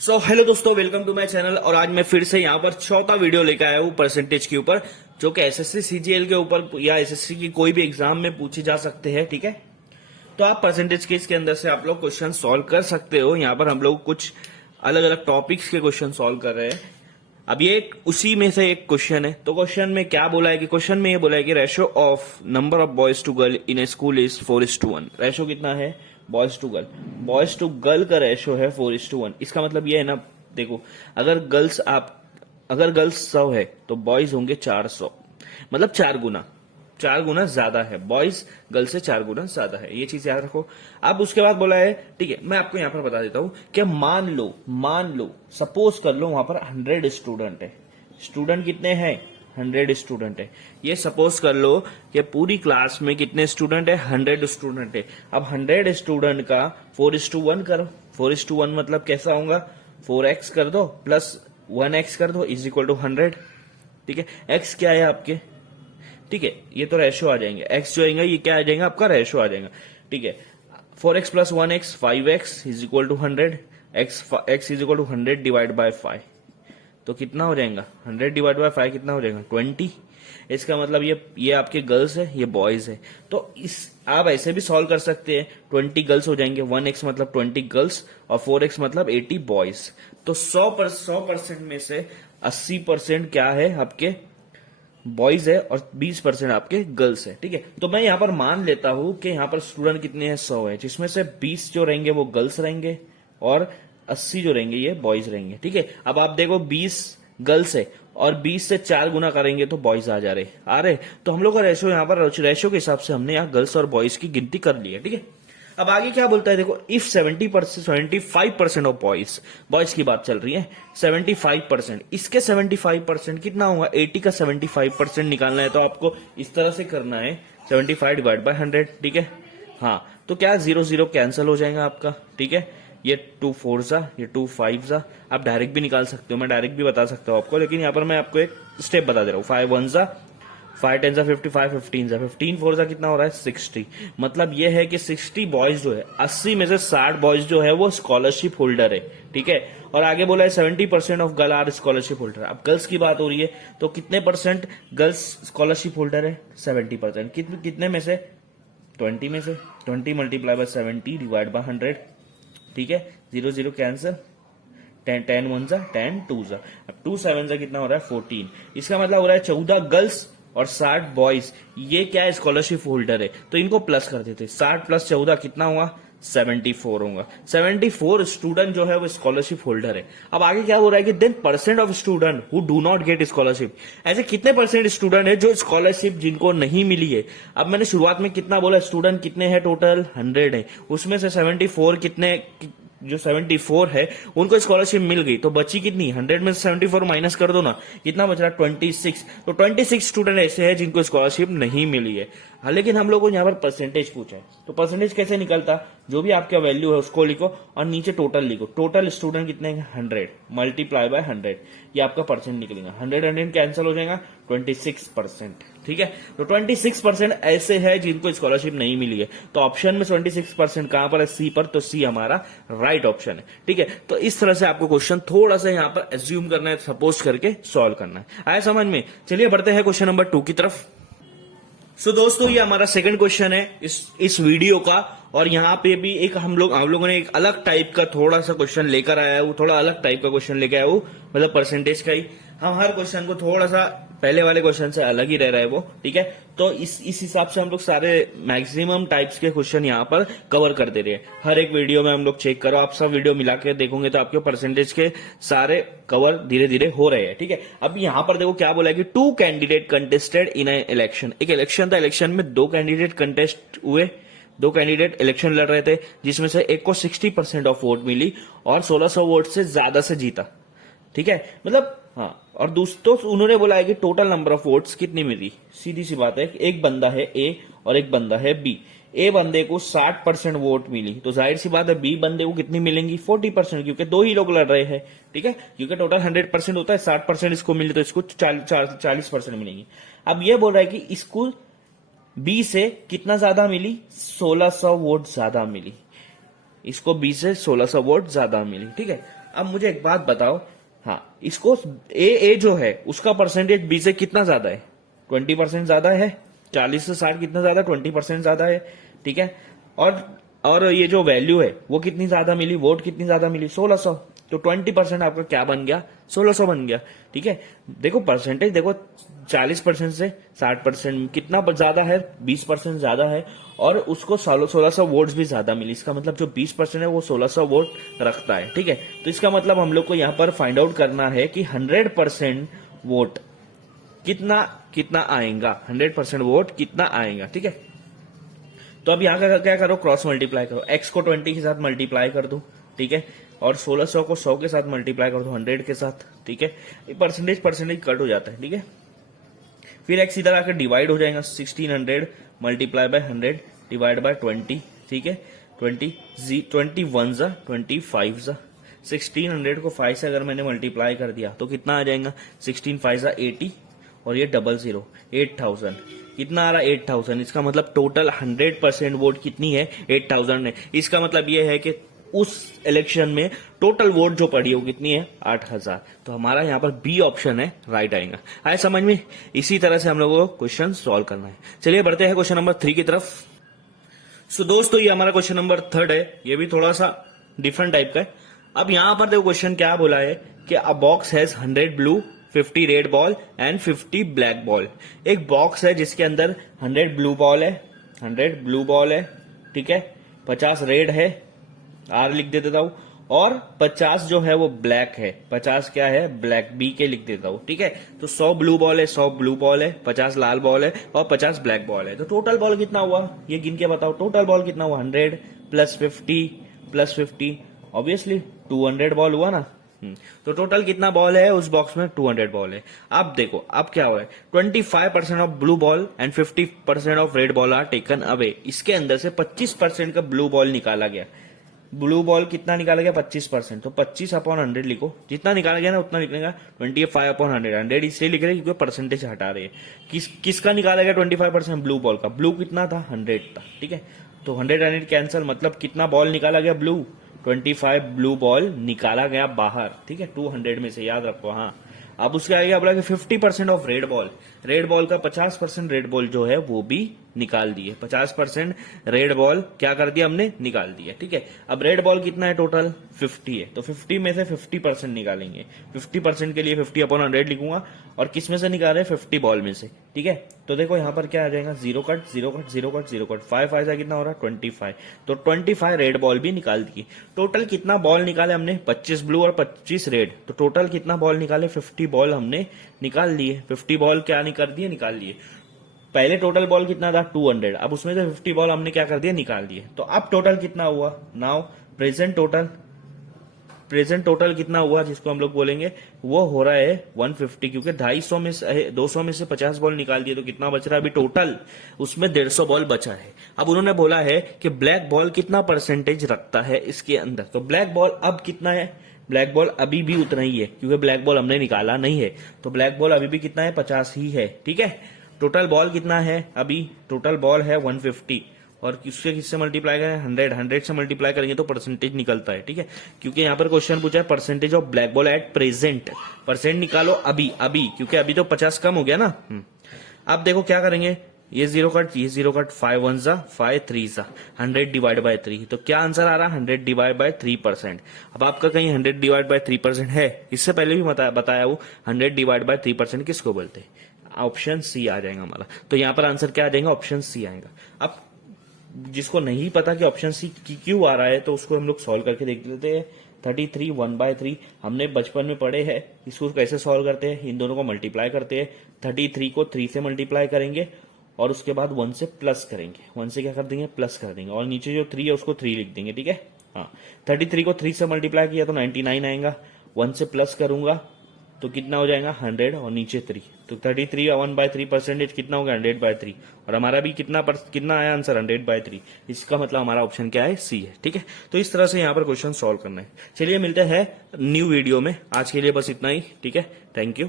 So hello दोस्तों, welcome to my channel. और आज मैं फिर से यहाँ पर चौथा वीडियो लेकर आया हूँ परसेंटेज के ऊपर, जो कि एसएससी सीजीएल के ऊपर या एसएससी की कोई भी एग्जाम में पूछे जा सकते हैं। ठीक है, तो आप परसेंटेज के इसके अंदर से आप लोग क्वेश्चन सॉल्व कर सकते हो। यहाँ पर हम लोग कुछ अलग अलग टॉपिक्स के क्वेश्चन सॉल्व कर रहे हैं। अब ये उसी में से एक क्वेश्चन है। तो क्वेश्चन में क्या बोला है कि क्वेश्चन में ये बोला है कि ratio of number of boys to girl in a school is 4:1। Ratio कितना है boys to girl? Boys to girl का रेशो है 4:1। इसका मतलब ये है ना, देखो, अगर गर्ल्स 100 है तो बॉयज होंगे 400, मतलब 4 गुना ज्यादा है। बॉयज गर्ल से 4 गुना ज्यादा है, ये चीज याद रखो। अब उसके बाद बोला है, ठीक है, मैं आपको यहां पर बता देता हूं कि मान लो सपोज कर लो वहां पर 100 स्टूडेंट है। स्टूडेंट कितने हैं? 100 स्टूडेंट है। ये सपोज कर लो कि पूरी क्लास में कितने स्टूडेंट है? 100 स्टूडेंट है। अब 100 स्टूडेंट का 4:1 करो। 4:1 मतलब कैसा होगा? 4x कर दो प्लस 1x कर दो इज इक्वल टू 100। ठीक है, x क्या है आपके? ठीक है, ये तो रेशो आ जाएंगे। x जो आएगा ये क्या आ जाएगा? आपका रेशो आ जाएगा। ठीक है, 4x plus 1x 5x is equal to 100। x is equal to 100 divide by 5, तो कितना हो जाएगा? 100 डिवाइड बाय 5 कितना हो जाएगा? 20। इसका मतलब ये आपके गर्ल्स है, ये बॉयज है। तो इस आप ऐसे भी सॉल्व कर सकते हैं। 20 गर्ल्स हो जाएंगे, 1x मतलब 20 गर्ल्स और 4x मतलब 80 बॉयज। तो 100% में से 80% क्या है? आपके बॉयज है और 20% आपके गर्ल्स है। ठीक है, तो मैं यहां पर मान लेता हूं कि यहां पर स्टूडेंट कितने हैं? 100 है, जिसमें से 20 जो रहेंगे वो गर्ल्स रहेंगे और 80 जो रहेंगे ये बॉयज रहेंगे। ठीक है, अब आप देखो 20 गर्ल्स है और 20 से 4 गुना करेंगे तो बॉयज आ रहे। तो हम लोग का रेशो यहाँ पर रेशो के हिसाब से हमने यहाँ गर्ल्स और बॉयज की गिनती कर ली है। ठीक है, अब आगे क्या बोलता है देखो, इफ 75% ऑफ बॉयज की बात चल रही है। 75%, इसके 75% कितना होगा? 80 का 75% निकालना है तो आपको इस तरह से करना है, 75 डिवाइड बाय 100। ठीक है, हाँ, तो क्या 0 कैंसिल हो जाएगा आपका। ठीक है, ये 2 4 जा, ये 2 5 जा। आप डायरेक्ट भी निकाल सकते हो, मैं डायरेक्ट भी बता सकता हूँ आपको, लेकिन यहाँ पर मैं आपको एक स्टेप बता दे रहा हूँ। 5 1 जा, 5 10 जा 55, 15 जा 15, 4 जा कितना हो रहा है? 60। मतलब ये है कि 60 बॉयज जो है, 80 में से 60 बॉयज जो है वो स्कॉलरशिप होल्डर है। ठीक है, और आगे बोला है 70% of girl are scholarship holder. अब गर्ल्स की बात हो रही है तो कितने परसेंट गर्ल्स स्कॉलरशिप होल्डर है? 70%। कितने में से? 20 में से। 20 मल्टीप्लाई बाय 70 डिवाइड बाय 100। ठीक है, 0 कैंसिल, 10 1 जा, 10 2 जा। अब 2 7 जा कितना हो रहा है? 14। इसका मतलब हो रहा है 14 गर्ल्स और 60 बॉयज, ये क्या है? स्कॉलरशिप होल्डर है। तो इनको प्लस कर देते, 60 प्लस 14 कितना हुआ? 74 होगा। 74 स्टूडेंट जो है वो स्कॉलरशिप होल्डर है। अब आगे क्या हो रहा है कि then percent of student who do not get scholarship. ऐसे कितने परसेंट स्टूडेंट है जो स्कॉलरशिप जिनको नहीं मिली है? अब मैंने शुरुआत में कितना बोला? स्टूडेंट कितने हैं? टोटल 100 है। उसमें से 74 कितने, जो 74 है उनको स्कॉलरशिप मिल गई, तो बची कितनी? 100 में से 74 माइनस कर दो ना, कितना बच रहा? 26। तो 26 स्टूडेंट ऐसे हैं जिनको स्कॉलरशिप नहीं मिली है। हाँ, लेकिन हम लोगों ने यहाँ पर परसेंटेज पूछा है, तो परसेंटेज कैसे निकलता? जो भी आपका वैल्यू है उसको लिखो और नीचे टोटल लिखो। टोटल स्टूडेंट कितने हैं? 100 मल्टीप्लाई बाय 100, ये आपका परसेंट निकलेगा। 100 कैंसिल हो जाएगा, 26%। ठीक है, तो 26% ऐसे है जिनको स्कॉलरशिप नहीं मिली है। तो ऑप्शन में 26% कहां पर है? सी पर। तो सी हमारा राइट ऑप्शन है। ठीक है, तो इस तरह से आपको क्वेश्चन थोड़ा सा यहाँ पर एज्यूम करना है, सपोज करके सॉल्व करना है। आया समझ में? चलिए बढ़ते हैं क्वेश्चन नंबर 2 की तरफ। सो दोस्तों, ये हमारा सेकंड क्वेश्चन है इस वीडियो का। और यहाँ पे भी एक हम लोगों ने एक अलग टाइप का थोड़ा सा क्वेश्चन लेकर आया हूँ, थोड़ा अलग टाइप का क्वेश्चन लेकर आया हूँ, मतलब परसेंटेज का ही। हम हर क्वेश्चन को थोड़ा सा पहले वाले क्वेश्चन से अलग ही रह रहा है वो। ठीक है, तो इस हिसाब से हम लोग सारे मैक्सिमम टाइप्स के क्वेश्चन यहाँ पर कवर कर दे रहे हैं। हर एक वीडियो में हम लोग चेक करो, आप सब वीडियो मिला के देखोगे तो आपके परसेंटेज के सारे कवर धीरे धीरे हो रहे हैं। ठीक है, अब यहाँ पर देखो क्या बोला है कि 2 कैंडिडेट कंटेस्टेड इन ए इलेक्शन। एक इलेक्शन था, इलेक्शन में 2 कैंडिडेट कंटेस्ट हुए, 2 कैंडिडेट इलेक्शन लड़ रहे थे, जिसमें से एक को 60% ऑफ वोट मिली और 1600 वोट से ज्यादा से जीता। ठीक है, मतलब हाँ, और दोस्तों उन्होंने बोला है कि टोटल नंबर ऑफ वोट्स कितनी मिली। सीधी सी बात है, एक बंदा है ए और एक बंदा है बी। ए बंदे को 60% वोट मिली, तो जाहिर सी बात है बी बंदे को कितनी मिलेंगी? 40%, क्योंकि 2 ही लोग लड़ रहे हैं। ठीक है, क्योंकि टोटल 100% होता है, 60% इसको मिली तो इसको 40% मिलेंगी। अब ये बोल रहा है कि इसको बी से कितना ज्यादा मिली? 1600 वोट ज्यादा मिली। इसको बी से 1600 वोट ज्यादा मिली। ठीक है, अब मुझे एक बात बताओ, हाँ इसको ए जो है उसका परसेंटेज बी से कितना ज्यादा है? 20% ज्यादा है। 40 से 60 कितना ज्यादा? 20% ज्यादा है, ठीक है। और ये जो वैल्यू है वो कितनी ज्यादा मिली, वोट कितनी ज्यादा मिली? 1600। तो 20% आपका क्या बन गया? 1600 बन गया, ठीक है। देखो परसेंटेज देखो, 40% से 60% कितना ज्यादा है? 20% ज्यादा है, और उसको 1600 वोट्स भी ज्यादा मिली। इसका मतलब जो 20% है वो 1600 वोट रखता है, ठीक है। तो इसका मतलब हम लोग को यहाँ पर फाइंड आउट करना है कि 100% वोट कितना कितना आएगा, 100% वोट कितना आएगा, ठीक है। तो अब यहाँ का क्या करो, क्रॉस मल्टीप्लाई करो। x को 20 के साथ मल्टीप्लाई कर दो, ठीक है, और 1600 को 100 के साथ मल्टीप्लाई कर दो 100 के साथ, ठीक है। परसेंटेज कट हो जाता है, ठीक है। फिर x इधर आकर डिवाइड हो जाएगा, 1600 मल्टीप्लाई बाय 100 डिवाइड बाय 20, ठीक है। 21 जा 25 जा 1600 को 5 से अगर मैंने मल्टीप्लाई कर दिया तो कितना आ जाएगा? 16 5 जा 80, और ये 00 8000 कितना आ रहा है? 8000। इसका मतलब टोटल 100% वोट कितनी है? 8000 है। इसका मतलब ये है कि उस इलेक्शन में टोटल वोट जो पड़ी है वो कितनी है? 8000। तो हमारा यहाँ पर बी ऑप्शन है राइट आएगा। आए समझ में? इसी तरह से हम लोगों को क्वेश्चन सॉल्व करना है। चलिए बढ़ते हैं क्वेश्चन नंबर 3 की तरफ। सो दोस्तों ये हमारा क्वेश्चन नंबर 3 है। ये भी थोड़ा सा डिफरेंट टाइप का है। अब यहां पर देखो क्वेश्चन क्या बोला है कि अ box has 100 blue 50 red ball and 50 black ball. एक बॉक्स है जिसके अंदर 100 ब्लू बॉल है, 100 ब्लू बॉल है, ठीक है, 50 रेड है, आर लिख देता हूं, और 50 जो है वो ब्लैक है। 50 क्या है? ब्लैक, बी के लिख देता हूं, ठीक है। तो 100 ब्लू बॉल है, 100 ब्लू बॉल है, 50 लाल बॉल है और 50 ब्लैक बॉल है। तो टोटल बॉल कितना हुआ ये गिन के बताओ। टोटल बॉल कितना हुआ? 100 प्लस 50 ऑब्वियसली 200 बॉल हुआ ना। तो टोटल कितना बॉल है उस बॉक्स में? 200 बॉल है। अब देखो अब क्या हुआ है, 25% of blue ball and 50% of red ball are taken away. इसके अंदर से 25% का ब्लू बॉल निकाला गया। ब्लू बॉल कितना निकाला गया? 25%। तो 25/100 लिखो, जितना निकाला गया ना उतना लिखने 25/100। 100 इसलिए लिख रहे हैं क्योंकि परसेंटेज हटा रहे हैं। किसका निकाला गया 25%? ब्लू बॉल का। ब्लू कितना था? 100 था, ठीक है। तो 100 कैंसिल, मतलब कितना बॉल निकाला गया? ब्लू 25 ब्लू बॉल निकाला गया बाहर, ठीक है, 200 में से, याद रखो। हाँ अब उसके आगे बोला कि 50% of red ball. Red ball का 50% रेड बॉल जो है वो भी निकाल दिए। 50% रेड बॉल क्या कर दिया हमने? निकाल दिया, ठीक है। अब रेड बॉल कितना है? टोटल 50 है, तो 50 में से 50% निकालेंगे। 50% के लिए 50/100 लिखूंगा, और किस में से निकाल रहे हैं? 50 बॉल में से, ठीक है। तो देखो यहां पर क्या आ जाएगा? 0 कट 0 कट 0 कट 0 कट 5 5 कितना हो रहा है? 25। तो 25 रेड बॉल भी निकाल दिए। टोटल कितना बॉल निकाले हमने? 25 ब्लू और 25 रेड। तो टोटल कितना बॉल निकाले? 50 बॉल हमने निकाल लिए। 50 बॉल क्या कर दिए? निकाल लिए। पहले टोटल बॉल कितना था? 200। अब उसमें से 50 बॉल हमने क्या कर दिया? निकाल दिए। तो अब टोटल कितना हुआ? नाउ प्रेजेंट टोटल कितना हुआ जिसको हम लोग बोलेंगे वो हो रहा है 150, क्योंकि 250 में से 200 में से 50 बॉल निकाल दिए। तो कितना बच रहा है अभी टोटल? उसमें 150 बॉल बचा है। अब उन्होंने बोला है कि ब्लैक बॉल कितना परसेंटेज रखता है इसके अंदर। तो ब्लैक बॉल अब कितना है? ब्लैक बॉल अभी भी उतना ही है, क्योंकि ब्लैक बॉल हमने निकाला नहीं है। तो ब्लैक बॉल अभी भी कितना है? 50 ही है, ठीक है। टोटल बॉल कितना है अभी? टोटल बॉल है 150, और किससे मल्टीप्लाई करें? 100 से मल्टीप्लाई करेंगे तो परसेंटेज निकलता है, ठीक है। क्योंकि यहाँ पर क्वेश्चन पूछा है percentage of black ball at present. Percent निकालो अभी, क्योंकि अभी तो 50 कम हो गया ना। अब देखो क्या करेंगे, ये 0 कट 5 1 जा 5 3 जा 100 डिवाइड बाय 3। तो क्या आंसर आ रहा है? 100 डिवाइड बाय 3%। अब आपका कहीं 100 डिवाइड बाय 3% है? इससे पहले भी बताया वो 100 डिवाइड बाय 3% किसको बोलते हैं? ऑप्शन सी आ जाएगा हमारा। तो यहां पर आंसर क्या आ जाएगा? ऑप्शन सी आएगा। अब जिसको नहीं पता कि ऑप्शन सी क्यों आ रहा है तो उसको हम लोग सॉल्व करके देख लेते हैं। 33 1/3 हमने बचपन में पढ़े हैं। इसको कैसे सॉल्व करते हैं? इन दोनों को मल्टीप्लाई करते हैं। 33 को 3 से मल्टीप्लाई करेंगे और उसके बाद 1 से प्लस करेंगे। 1 से क्या कर देंगे? प्लस कर देंगे, और नीचे जो 3 है उसको 3 लिख देंगे, ठीक है। हाँ 33 को 3 से मल्टीप्लाई किया तो 99 आएगा। 1 से प्लस करूंगा तो कितना हो जाएगा? 100, और नीचे 3। तो 33 1/3 परसेंटेज कितना होगा? 100/3। और हमारा भी कितना आया आंसर? 100/3। इसका मतलब हमारा ऑप्शन क्या है? सी है, ठीक है। तो इस तरह से यहाँ पर क्वेश्चन सॉल्व करना है। चलिए मिलते हैं न्यू वीडियो में। आज के लिए बस इतना ही, ठीक है। Thank you.